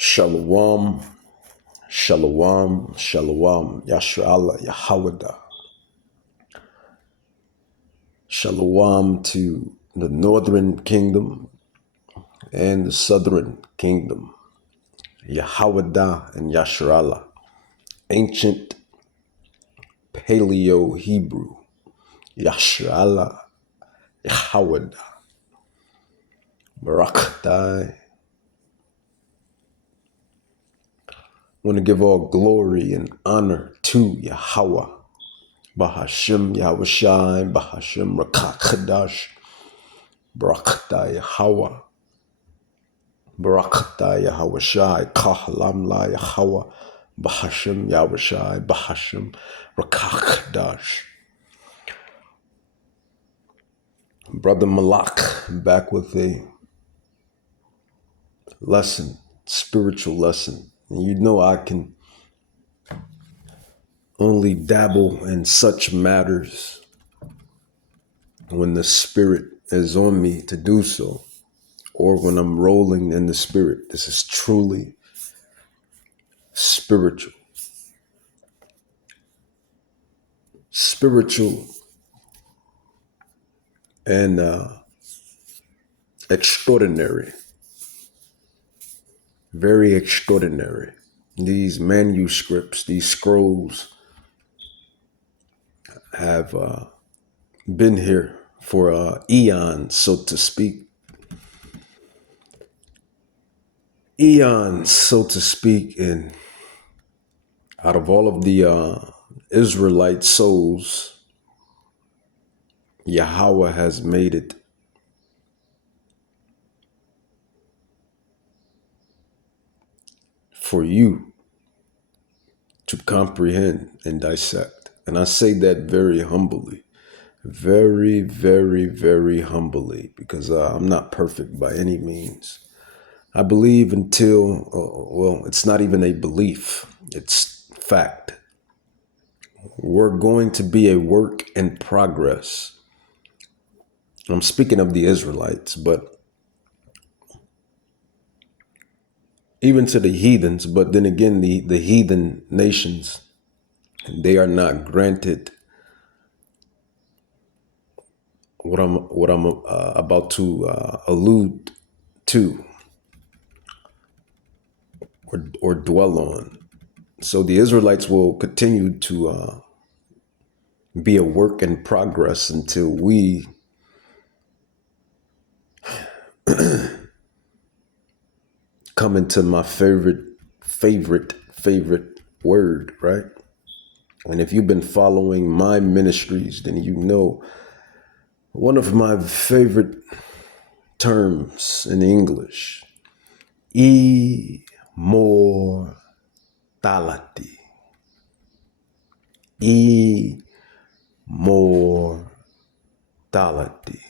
Shalom, shalom, shalom, Yashra'Allah, Yahawahshai. Shalom to the northern kingdom and the southern kingdom, Yahawahshai and Yashra'Allah. Ancient Paleo-Hebrew, Yashra'Allah, Yahawahshai. Baraktai. I want to give all glory and honor to Yahweh. Bahashem Yahawahshai, Bahashem Rakakadash, Baraktai Yahweh, Baraktai Yahawahshai, Kahlamla Yahweh, Bahashem Yahawahshai, Bahashem Rakakadash. Brother Malak back with a lesson, spiritual lesson. And you know I can only dabble in such matters when the Spirit is on me to do so, or when I'm rolling in the Spirit. This is truly spiritual. Spiritual and extraordinary. Very extraordinary. These manuscripts, these scrolls have been here for eons, so to speak. Eons, so to speak. And out of all of the Israelite souls, Yahweh has made it for you to comprehend and dissect. And I say that very humbly, very, very, very humbly, because I'm not perfect by any means. I believe until, well, it's not even a belief, it's fact. We're going to be a work in progress. I'm speaking of the Israelites, but even to the heathens, but then again, the heathen nations, they are not granted what I'm about to allude to or dwell on. So the Israelites will continue to be a work in progress until we come into my favorite word, right? And if you've been following my ministries, then you know one of my favorite terms in English, immortality. Immortality.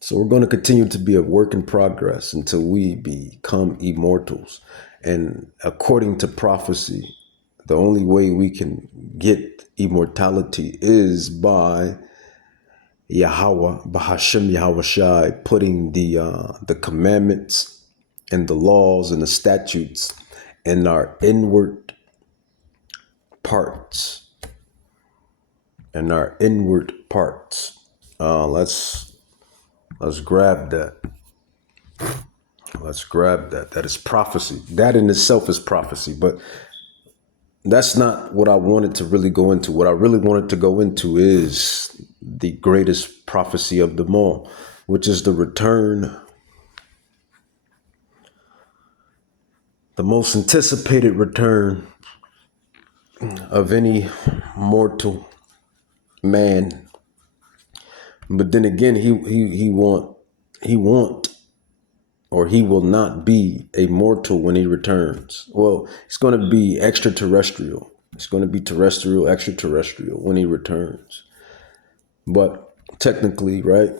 So we're going to continue to be a work in progress until we become immortals. And according to prophecy, the only way we can get immortality is by Yahweh, Bahashem Yahawahshai, putting the commandments and the laws and the statutes in our inward parts. In our inward parts. Let's grab that. Let's grab that. That is prophecy. That in itself is prophecy, but that's not what I wanted to really go into. What I really wanted to go into is the greatest prophecy of them all, which is the return, the most anticipated return of any mortal man. But then again, he will not be a mortal when he returns. Well, it's going to be extraterrestrial. It's going to be terrestrial, extraterrestrial when he returns. But technically, right,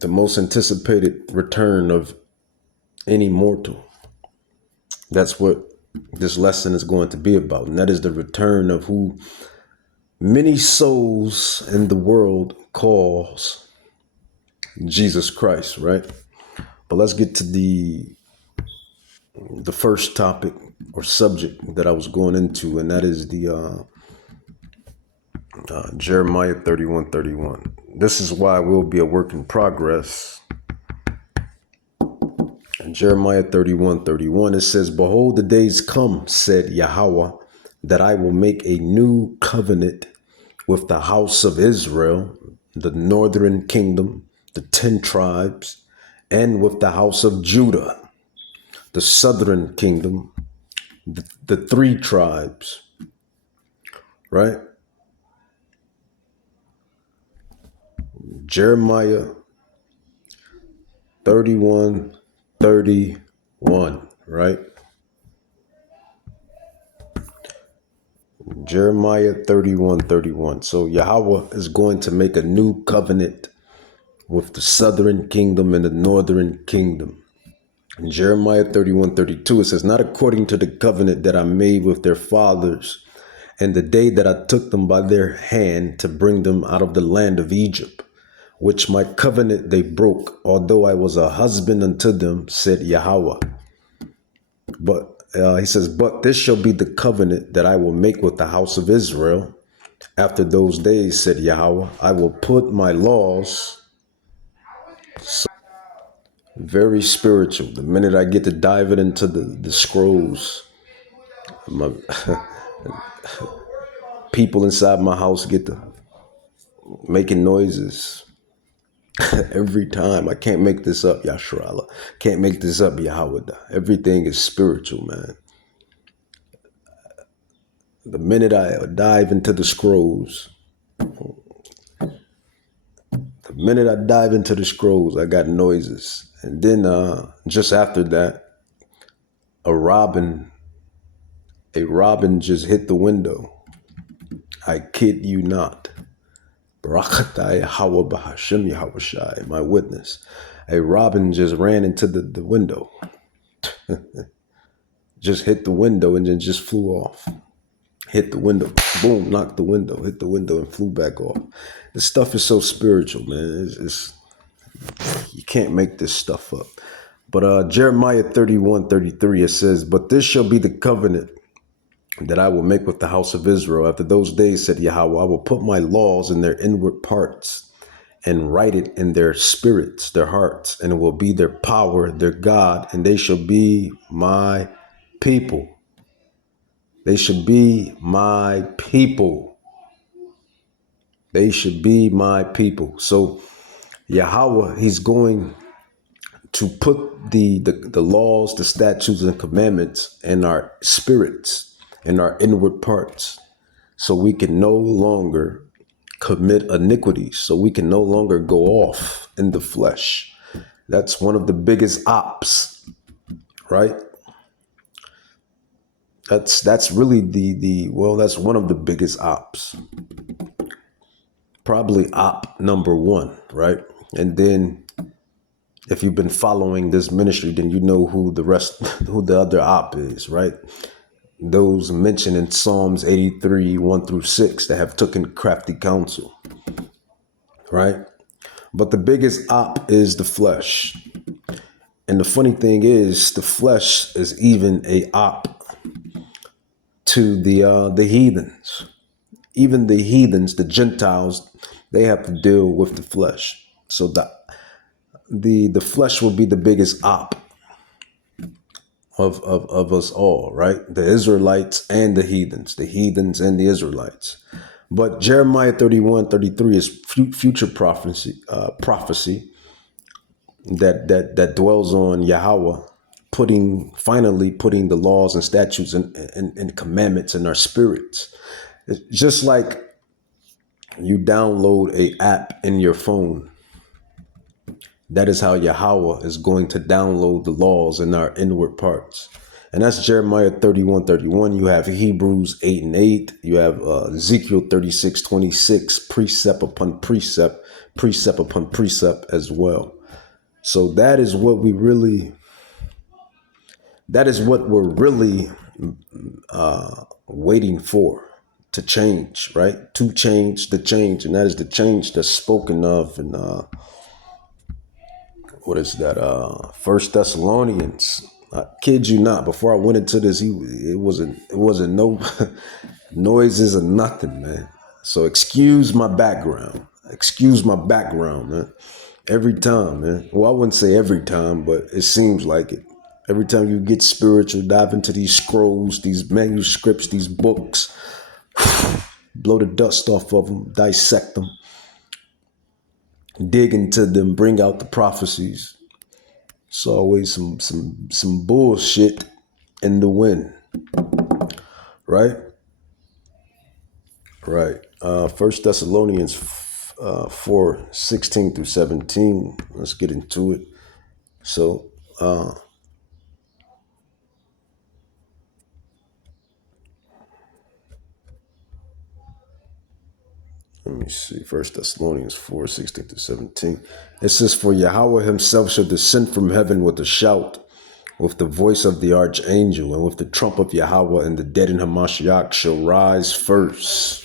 the most anticipated return of any mortal. That's what this lesson is going to be about. And that is the return of who many souls in the world calls Jesus Christ, right? But let's get to the first topic or subject that I was going into, and that is the Jeremiah 31:31. This is why we'll be a work in progress. In Jeremiah 31:31, it says, "Behold, the days come, said Yahawah, that I will make a new covenant with the house of Israel, the northern kingdom, the 10 tribes, and with the house of Judah, the southern kingdom, the 3 tribes," right? Jeremiah 31:31, right? Jeremiah 31:31. So Yahweh is going to make a new covenant with the southern kingdom and the northern kingdom. In Jeremiah 31:32, it says, "Not according to the covenant that I made with their fathers, and the day that I took them by their hand to bring them out of the land of Egypt, which my covenant they broke, although I was a husband unto them, said Yahweh." But he says, "But this shall be the covenant that I will make with the house of Israel. After those days, said Yahweh, I will put my laws," very spiritual. The minute I get to dive it into the scrolls, my people inside my house get to making noises every time. I can't make this up, Yasharala. Can't make this up, Yahweh. Everything is spiritual, man. The minute I dive into the scrolls, I got noises. And then just after that, a robin just hit the window. I kid you not. Barakatai Yahawahshai, my witness. A robin just ran into the window. Just hit the window and then just flew off. Hit the window, boom, knocked the window, hit the window and flew back off. This stuff is so spiritual, man. It's you can't make this stuff up. But Jeremiah 31:33, it says, "But this shall be the covenant that I will make with the house of Israel. After those days, said Yahweh, I will put my laws in their inward parts and write it in their spirits, their hearts, and it will be their power, their God, and they shall be my people." They should be my people. They should be my people. So Yahweh, he's going to put the laws, the statutes, and commandments in our spirits, in our inward parts, so we can no longer commit iniquities, so we can no longer go off in the flesh. That's one of the biggest ops, right? That's really that's one of the biggest ops. Probably op number 1, right? And then if you've been following this ministry, then you know who the other op is, right? Those mentioned in Psalms 83, 1-6 that have taken crafty counsel, right? But the biggest op is the flesh. And the funny thing is, the flesh is even a op to the heathens. Even the heathens, the Gentiles, they have to deal with the flesh. So the flesh will be the biggest op of us all, right? The Israelites and the heathens and the Israelites. But Jeremiah 31:33 is future prophecy that dwells on Yahweh finally putting the laws and statutes and commandments in our spirits. It's just like you download a app in your phone. That is how Yahweh is going to download the laws in our inward parts. And that's Jeremiah 31:31. You have Hebrews 8:8. You have Ezekiel 36:26, precept upon precept, precept upon precept as well. So that is what we're really waiting for to change, right? To change the change. And that is the change that's spoken of in what is that? First Thessalonians. I kid you not. Before I went into this, it wasn't no noises or nothing, man. So excuse my background. Excuse my background, man. Every time, man. Well, I wouldn't say every time, but it seems like it. Every time you get spiritual, dive into these scrolls, these manuscripts, these books, blow the dust off of them, dissect them, dig into them, bring out the prophecies. It's always some bullshit in the wind, right? Right. First Thessalonians 4:16 through 17. Let's get into it. So let me see. First Thessalonians 4:16 through 17. It says, "For Yahweh himself shall descend from heaven with a shout, with the voice of the archangel, and with the trump of Yahweh, and the dead in Hamashiach shall rise first."